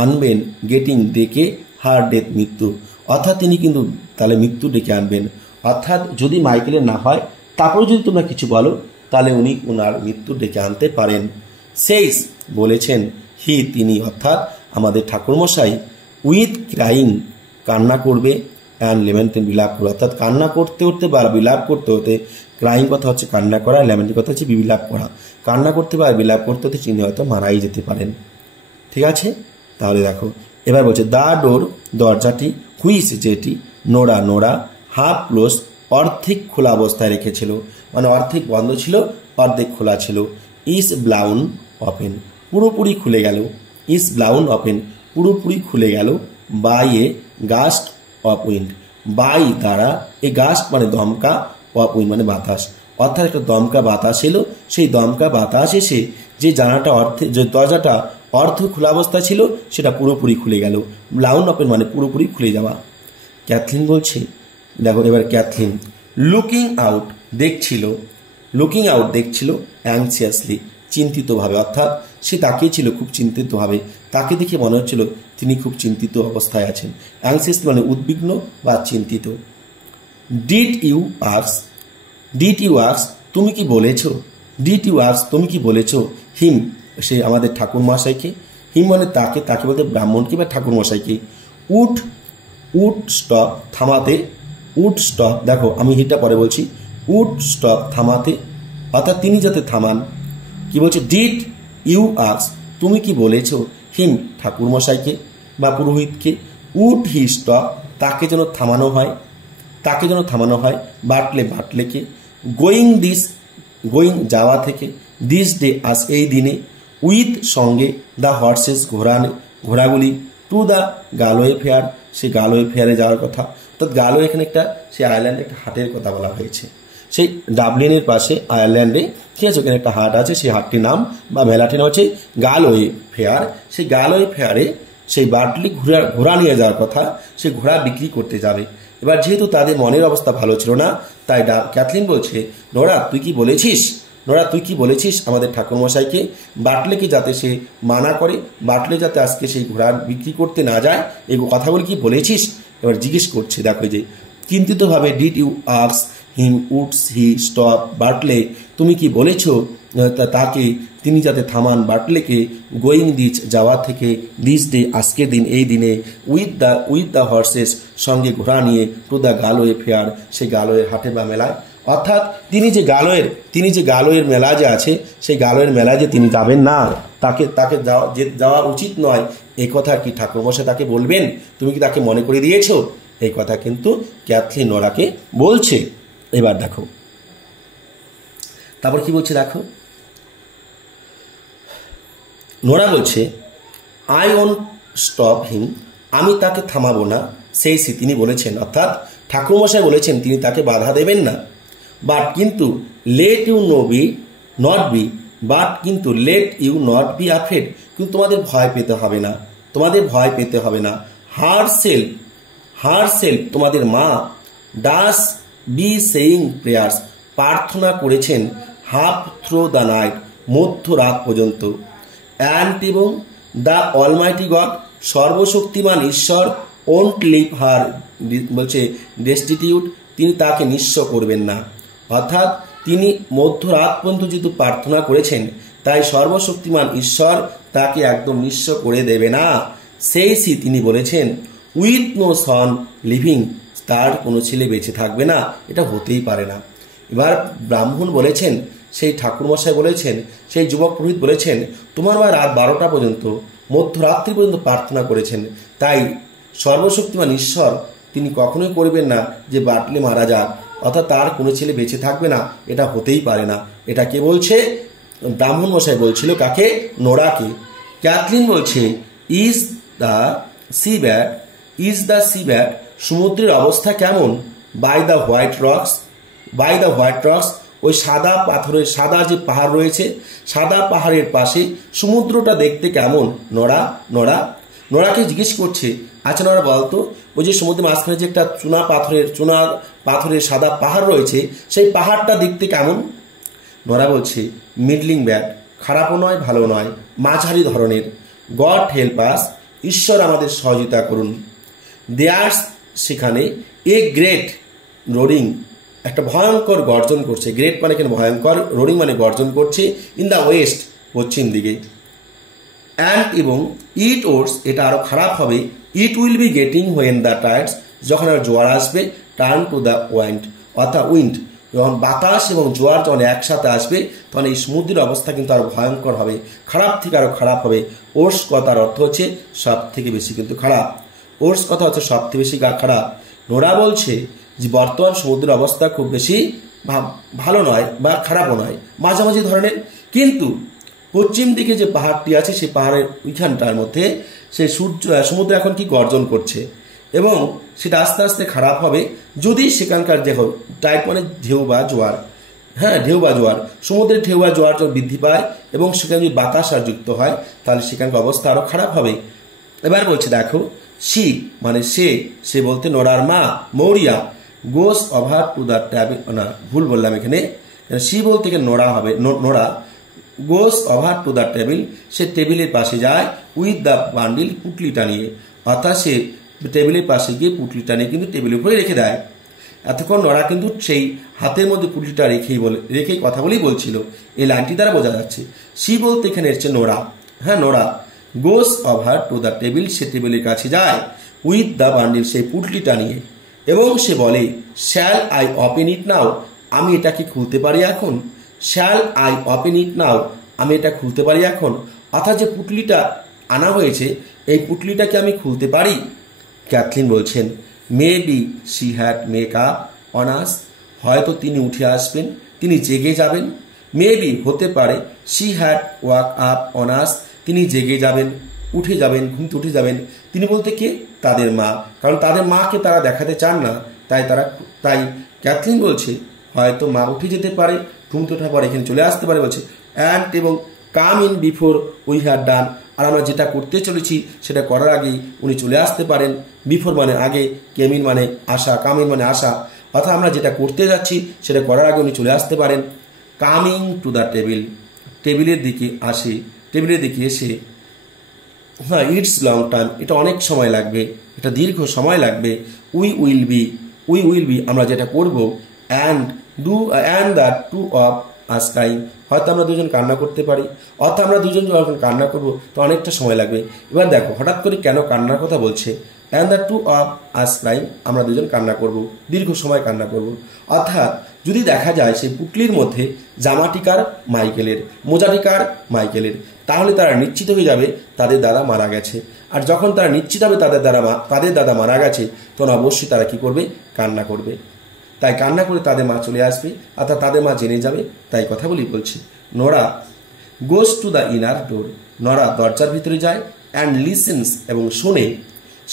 আনবেন, গেটিং ডেকে, হার ডেথ মৃত্যু, অর্থাৎ তিনি কিন্তু তাহলে মৃত্যু ডেকে আনবেন, অর্থাৎ যদি মাইকেলের না হয় তারপরে যদি তোমরা কিছু বলো তাহলে উনি ওনার মৃত্যু ডেকে আনতে পারেন। সেইস বলেছেন, হি তিনি অর্থাৎ আমাদের ঠাকুরমশাই, উইথ ক্রাইং কান্না করবে, অ্যান্ড লেমেন্টেন বিলাপ করবে, অর্থাৎ কান্না করতে করতে বা বিলাপ করতে হতে, ক্রাইং কথা হচ্ছে কান্না করা, লেমেন্টেন কথা হচ্ছে বিলাপ করা, কান্না করতে বা বিলাপ করতে হতে তিনি হয়তো মারাই যেতে পারেন। ঠিক আছে, তাহলে দেখো এবার বলছে দ্য ডোর দরজাটি, হুইচ যেটি, নোরা নোরা, হাফ ক্লোজ অর্ধেক খোলা অবস্থায় রেখেছিল, মানে অর্ধেক বন্ধ ছিল, অর্ধেক খোলা ছিল। ইজ ব্লাউন ওপেন পুরোপুরি খুলে গেল, ইজ ব্লাউন ওপেন পুরোপুরি খুলে গেল, by a gust of wind by দ্বারা, এ গাস্ট মানে দমকা, অফ উইন্ড মানে বাতাস, অর্থাৎ একটা দমকা বাতাস এলো, সেই দমকা বাতাস এসে যে জানাটা যে দরজাটা অর্ধ খোলা অবস্থা ছিল সেটা পুরোপুরি খুলে গেল। ব্লাউন ওপেন মানে পুরোপুরি খুলে যাওয়া। ক্যাথলিন বলছে, দেখো এবার ক্যাথলিন লুকিং আউট দেখছিল, লুকিং আউট দেখছিল অ্যাংসিয়াসলি চিন্তিতভাবে, অর্থাৎ সে তাকিয়েছিল খুব চিন্তিতভাবে, তাকে দেখে মনে হচ্ছিল তিনি খুব চিন্তিত অবস্থায় আছেন। অ্যাংসিয়াসলি মানে উদ্বিগ্ন বা চিন্তিত। Did you ask, did you ask তুমি কি বলেছ, ডিড ইউ আস্ক তুমি কি বলেছ, হিম সে আমাদের ঠাকুরমশাইকে, হিম মানে তাকে, তাকে বলতে ব্রাহ্মণকে বা ঠাকুরমশাইকে। উড উড স্টপ থামাতে, উড স্টপ দেখো আমি হিটা পরে বলছি, উড স্টপ থামাতে, অর্থাৎ তিনি যাতে থামান। কি বলছে, ডিড ইউ আস্ক তুমি কি বলেছ, হিম ঠাকুরমশাইকে বা পুরোহিতকে, উড হি স্টপ তাকে যেন থামানো হয়, তাকে যেন থামানো হয়, বাটলে বাটলেকে, গোয়িং দিস গোয়িং যাওয়া থেকে, দিস ডে আজ এই দিনে, উইথ সঙ্গে, দ্য হর্সেস ঘোড়াগুলি, টু দ্য গালোয়ে ফেয়ার সে গালোয়ে ফেয়ারে যাওয়ার কথা, অর্থাৎ গালো এখানে একটা সে আয়ারল্যান্ডে একটা হাটের কথা বলা হয়েছে, সেই ডাবলিনের পাশে আয়ারল্যান্ডে, ঠিক আছে, ওখানে একটা হাট আছে, সেই হাটটির নাম বা মেলাটির নাম হচ্ছে গালোয়ে ফেয়ার। সেই গালোয়ে ফেয়ারে সেই বাটলি ঘোড়া নিয়ে যাওয়ার কথা, সে ঘোড়া বিক্রি করতে যাবে। এবার যেহেতু তাদের মনের অবস্থা ভালো ছিল না, তাই ক্যাথলিন বলছে, নোরা তুই কি বলেছিস, নোরা তুই কি বলেছিস আমাদের ঠাকুরমশাইকে, বাটলেকে যাতে সে মানা করে, বাটলে যাতে আজকে সেই ঘোড়া বিক্রি করতে না যায়, এই কথাগুলি কি বলেছিস। এবার জিজ্ঞেস করছে, দেখো যে চিন্তিতভাবে, did you ask him would he stop Bartley তুমি কি বলেছ তাকে তিনি যাতে থামান, বাটলেকে, গোয়িং দিস যাওয়া থেকে, দিস ডে আজকের দিন এই দিনে, উইথ দ্য হর্সেস সঙ্গে ঘোড়া নিয়ে, টু দ্য গালোয়ে ফেয়ার সেই গালোয়ের হাটে বা মেলায়, অর্থাৎ তিনি যে গালোয়ের মেলা যে আছে সেই গালোয়ের মেলায় যে তিনি যাবেন না, তাকে যাওয়া উচিত নয়, এই কথা কি ঠাকুরমশাই তাকে বলবেন, তুমি কি তাকে মনে করে দিয়েছ, এই কথা কিন্তু ক্যাথলিন নোরাকে বলছে। এবার দেখো তারপর কি বলছে, দেখো নোরা বলছে, আই ওন্ট স্টপ হিম আমি তাকে থামাবো না, সেই তিনি বলেছেন, অর্থাৎ ঠাকুরমশাই বলেছেন তিনি তাকে বাধা দেবেন না। বাট কিন্তু let you not be but কিন্তু let you not be afraid কিন্তু তোমাদের ভয় পেতে হবে না, তোমাদের ভয় পেতে হবে না। হার সেলফ তোমাদের মা, ডাস বি সেইং প্রেয়ার্স প্রার্থনা করেছেন, হাফ থ্রো দ্য নাইট মধ্যরাত পর্যন্ত, অ্যান্ড এবং দ্য অলমাইটি গড সর্বশক্তিমান ঈশ্বর, ওন্ট লিভ হার বলছে ডেস্টিটিউট তিনি তাকে নিঃস্ব করবেন না, অর্থাৎ তিনি মধ্যরাত পর্যন্ত যেহেতু প্রার্থনা করেছেন তাই সর্বশক্তিমান ঈশ্বর তাকে একদম নিঃস্ব করে দেবে না। সেই তিনি বলেছেন, উইথ নো সন লিভিং তার কোনো ছেলে বেঁচে থাকবে না, এটা হতেই পারে না। এবার ব্রাহ্মণ বলেছেন, সেই ঠাকুরমশাই বলেছেন, সেই যুবক পুরোহিত বলেছেন, তোমার মা রাত 12টা পর্যন্ত মধ্যরাত্রি পর্যন্ত প্রার্থনা করেছেন, তাই সর্বশক্তিমান ঈশ্বর তিনি কখনোই করবেন না যে বাটলে মারা যাক, অর্থাৎ তার কোনো ছেলে বেঁচে থাকবে না, এটা হতেই পারে না। এটা কে বলছে, ব্রাহ্মণ মশাই বলছিল, কাকে, নোরাকে। ক্যাথলিন বলছে, ইজ দ্য সি ব্যাড সমুদ্রের অবস্থা কেমন, বাই দ্য হোয়াইট রক্স ওই সাদা পাথরের, সাদা যে পাহাড় রয়েছে, সাদা পাহাড়ের পাশে সমুদ্রটা দেখতে কেমন। নোরাকে জিজ্ঞেস করছে, আচ্ছা নোরা বলতো, ওই যে সমুদ্রের মাঝখানে যে একটা চুনা পাথরের সাদা পাহাড় রয়েছে, সেই পাহাড়টা দেখতে কেমন। নোরা বলছে, মিডলিং ব্যাড খারাপও নয় ভালো নয়, মাঝারি ধরনের। গড হেল্প আস ঈশ্বর আমাদের সহযোগিতা করুন। দেয়ার্স সেখানে এ গ্রেট রোরিং একটা ভয়ঙ্কর গর্জন করছে, গ্রেট মানে কেন ভয়ঙ্কর, রোরিং মানে গর্জন করছে, ইন দ্য ওয়েস্ট পশ্চিম দিকে। অ্যান্ড এবং ইট ওর্স এটা আরও খারাপ হবে, it will be getting when the Tides যখন আর জোয়ার আসবে, টার্ন টু দ্য উইন্ড অর্থাৎ উইন্ড যখন বাতাস এবং জোয়ার যখন একসাথে আসবে তখন এই সমুদ্রের অবস্থা কিন্তু আরো ভয়ঙ্কর হবে, খারাপ থেকে আরো খারাপ হবে। ওর্স কথার অর্থ হচ্ছে সব থেকে বেশি কিন্তু খারাপ। ওর্স কথা হচ্ছে সব থেকে বেশি খারাপ। নোরা বলছে যে বর্তমান সমুদ্রের অবস্থা খুব বেশি ভালো নয় বা খারাপও নয়, মাঝামাঝি ধরনের। কিন্তু পশ্চিম দিকে যে পাহাড়টি আছে সেই পাহাড়ের ওইখানটার মধ্যে সেই সমুদ্র এখন কি গর্জন করছে এবং সেটা আস্তে আস্তে খারাপ হবে যদি সেখানকার দেখো টাইপ মানে ঢেউ বা জোয়ার, হ্যাঁ ঢেউ বা জোয়ার, সমুদ্রের ঢেউ বা জোয়ার যখন বৃদ্ধি পায় এবং সেখানে যদি বাতাস আর যুক্ত হয় তাহলে সেখানকার অবস্থা আরো খারাপ হবে। এবার বলছে দেখো সি মানে সে বলতে নোরার মা Maurya goes over to the table, না ভুল বললাম এখানে, সি বলতে এখানে নোরা হবে, Nora goes over to the table, সে টেবিলের পাশে যায় উইথ দ্য বান্ডিল পুটলিটা নিয়ে, অর্থাৎ সে টেবিলের পাশে গিয়ে পুটলিটা নিয়ে কিন্তু টেবিলের উপরে রেখে দেয়। এতক্ষণ নোরা কিন্তু সেই হাতের মধ্যে পুটলিটা রেখেই কথা বলেই বলছিল, এই লাইনটি দ্বারা বোঝা যাচ্ছে। সি বলতে এখানে এসছে নোরা, হ্যাঁ Nora goes over to the table, সে টেবিলের কাছে যায় উইথ দ্য বান্ডিল, সেই পুটলিটা নিয়ে, এবং সে বলে শ্যাল আই ওপেন ইট নাও, আমি এটা কি খুলতে পারি এখন, শ্যাল আই ওপেন ইট নাও, আমি এটা খুলতে পারি এখন, অর্থাৎ যে পুটলিটা আনা হয়েছে এই পুটলিটাকে আমি খুলতে পারি। ক্যাথলিন বলছেন may be she had make up on আস, হয়তো তিনি উঠে আসবেন, তিনি জেগে যাবেন। মে বি হতে পারে she had walk up on আস, তিনি জেগে যাবেন, উঠে যাবেন, ঘুমতে উঠে যাবেন। তিনি বলতে কে, তাদের মা, কারণ তাদের মাকে তারা দেখাতে চান না, তাই ক্যাথলিন বলছে হয়তো মা উঠে যেতে পারে, ঘুমতে ওঠার পর এখানে চলে আসতে পারে। বলছে অ্যান্ড এবং come in before we had done, আর আমরা যেটা করতে চলেছি সেটা করার আগেই উনি চলে আসতে পারেন। বিফোর মানে আগে, কেম ইন মানে আসা, কাম ইন মানে আসা, অর্থাৎ আমরা যেটা করতে যাচ্ছি সেটা করার আগে উনি চলে আসতে পারেন। কামিং টু দ্য টেবিল, টেবিলের দিকে আসে, টেবিলের দিকে এসে, হ্যাঁ ইটস লং টাইম, এটা অনেক সময় লাগবে, এটা দীর্ঘ সময় লাগবে। উই উইল বি আমরা যেটা করব, and the two of us time, হয়তো আমরা দুজন কান্না করতে পারি, অর্থাৎ আমরা দুজন যখন কান্না করবো তো অনেকটা সময় লাগবে। এবার দেখো হঠাৎ করে কেন কান্নার কথা বলছে, and the two of us time, আমরা দুজন কান্না করব, দীর্ঘ সময় কান্না করব। অর্থাৎ যদি দেখা যায় সেই পুটলির মধ্যে জামাটিকার মাইকেলের, মোজাটিকার মাইকেলের, তাহলে তারা নিশ্চিত হয়ে যাবে তাদের দাদা মারা গেছে। আর যখন তারা নিশ্চিত হবে তাদের দাদা মারা গেছে তখন অবশ্যই তারা কি করবে, কান্না করবে। তাই কান্না করে তাদের মা চলে আসবে, অর্থাৎ তাদের মা জেনে যাবে, তাই কথা বলি বলছি। Nora goes to the inner door, Nora দরজার ভিতরে যায়, অ্যান্ড লিসেন্স এবং শোনে,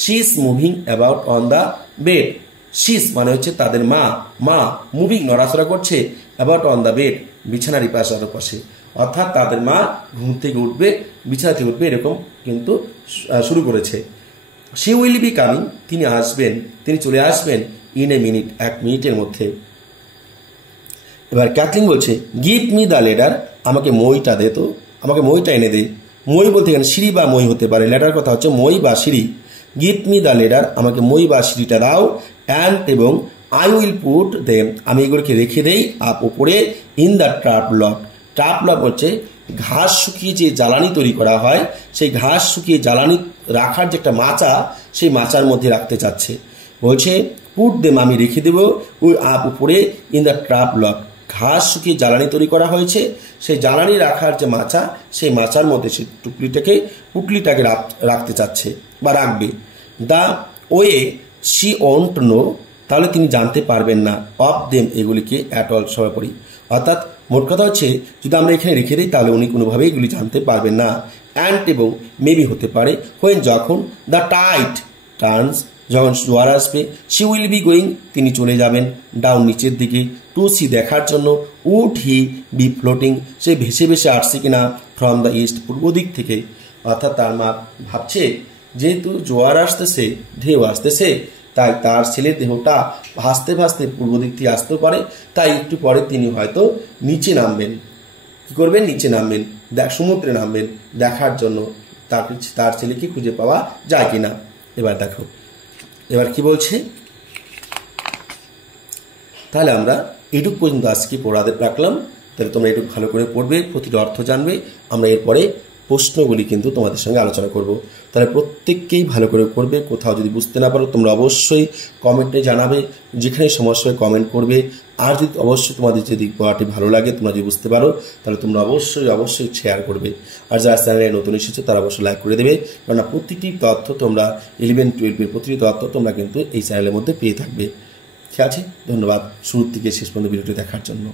she is moving about on the bed, she's মানে হচ্ছে তাদের মা মুভিং নড়াচড়া করছে, অ্যাবাউট অন দ্য বেড বিছানার পাশে, অর্থাৎ তাদের মা ঘুম থেকে উঠবে, বিছানা থেকে উঠবে, এরকম কিন্তু শুরু করেছে। শি উইল বি কামিং, তিনি আসবেন, তিনি চলে আসবেন, ইন এ মিনিট, এক মিনিটের মধ্যে। এবার ক্যাথলিন বলছে গিভ মি দ্য লেডার, আমাকে মইটা দে তো, আমাকে মইটা এনে দে। মই বলতে এখানে সিঁড়ি বা মই হতে পারে, লেডার কথা হচ্ছে মই বা সিঁড়ি। গিভ মি দ্য লেডার, আমাকে মই বা সিঁড়িটা দাও, অ্যান্ড এবং আই উইল পুট দেম, আমি এগুলোকে রেখে দেই আপ উপরে, in the trap lock, trap lock হচ্ছে ঘাস শুকিয়ে যে জ্বালানি তৈরি করা হয়, সেই ঘাস শুকিয়ে জ্বালানি রাখার যে একটা মাচা, সেই মাচার মধ্যে রাখতে চাচ্ছে। বলছে পুট দেম, আমি রেখে দেব, ওই আপ উপরে, ইন দ্য ট্রাপ লক, ঘাস শুকিয়ে জ্বালানি তৈরি করা হয়েছে, সেই জ্বালানি রাখার যে মাচা, সেই মাচার মধ্যে সেই পুটলিটাকে রাখতে চাচ্ছে বা রাখবে। The way she won't know, তাহলে তিনি জানতে পারবেন না, অফ দেম এগুলিকে অ্যাট অল সর্বোপরি। অর্থাৎ মোট কথা হচ্ছে যদি আমরা এখানে রেখে দিই তাহলে উনি কোনোভাবেই এগুলি জানতে পারবেন না। অ্যান্ড এবং মেবি হতে পারে, হোয়েন যখন দ্য টাইড টার্নস, যখন জোয়ার আসবে, শি উইল বি গোয়িং, তিনি চলে যাবেন, ডাউন নিচের দিকে, টু সি দেখার জন্য, উড হি বি ফ্লোটিং, সে ভেসে ভেসে আসছে কিনা, ফ্রম দ্য ইস্ট পূর্ব দিক থেকে। অর্থাৎ তার মা ভাবছে যেহেতু জোয়ার আসতেছে, ঢেউ আসতেছে, তাই তার ছেলের দেহটা ভাসতে ভাসতে পূর্ব দিক থেকে আসতে পারে, তাই একটু পরে তিনি হয়তো নিচে নামবেন। কি করবেন, নিচে নামবেন, সমুদ্রে নামবেন দেখার জন্য তার ছেলেকে খুঁজে পাওয়া যায় কিনা। এবার দেখো এবার কি বলছে, তাহলে আমরা এইটুক পর্যন্ত আজকে পড়াতে রাখলাম। তাহলে তোমরা এটুকু ভালো করে পড়বে, প্রতিটা অর্থ জানবে। আমরা এরপরে প্রশ্নগুলি কিন্তু তোমাদের সঙ্গে আলোচনা করব। তাহলে প্রত্যেককেই ভালো করে করবে। কোথাও যদি বুঝতে না পারো তোমরা অবশ্যই কমেন্টে জানাবে, যেখানে সমস্যা হয় কমেন্ট করবে। আর যদি অবশ্যই তোমাদের যদি পড়াটি ভালো লাগে, তোমরা যদি বুঝতে পারো, তাহলে তোমরা অবশ্যই শেয়ার করবে। আর যারা চ্যানেলে নতুন এসেছো তারা অবশ্যই লাইক করে দেবে, কেননা প্রতিটি তথ্য তোমরা 11-12 প্রতিটি তথ্য তোমরা কিন্তু এই চ্যানেলের মধ্যে পেয়ে থাকবে। ঠিক আছে, ধন্যবাদ শুরু থেকে শেষ পর্যন্ত ভিডিওটি দেখার জন্য।